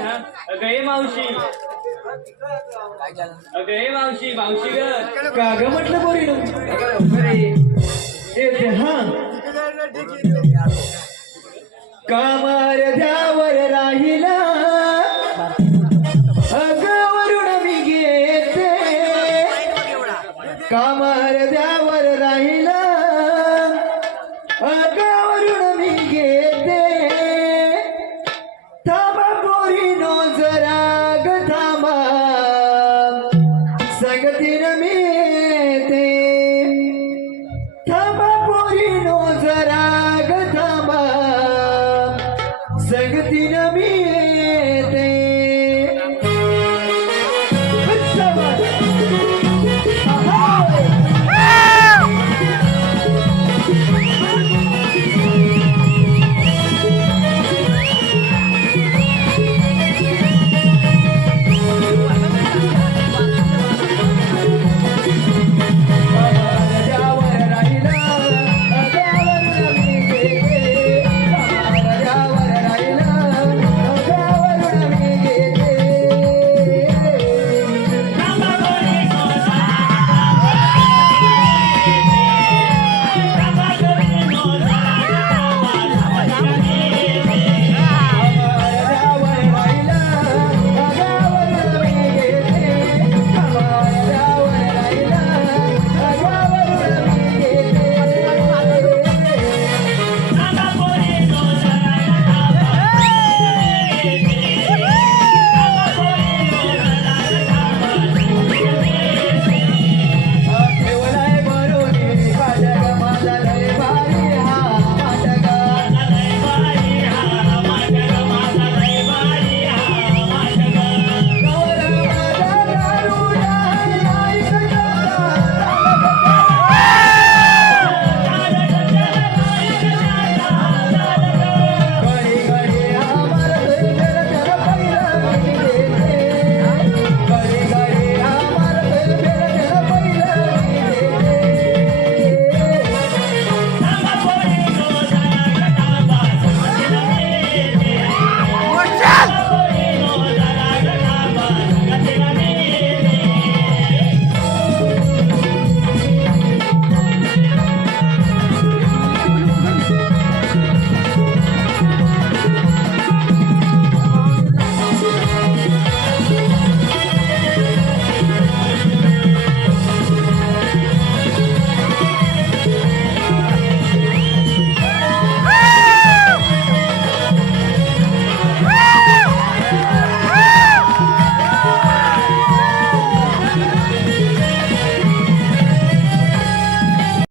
मावशी हा अगये मावशी. मावशी मावशी ग. म्हटलं कामार द्यावर राहिला. मी कामार द्यावर राहिला. मिळते. थांबा पोरी नो जरा ग थांबा.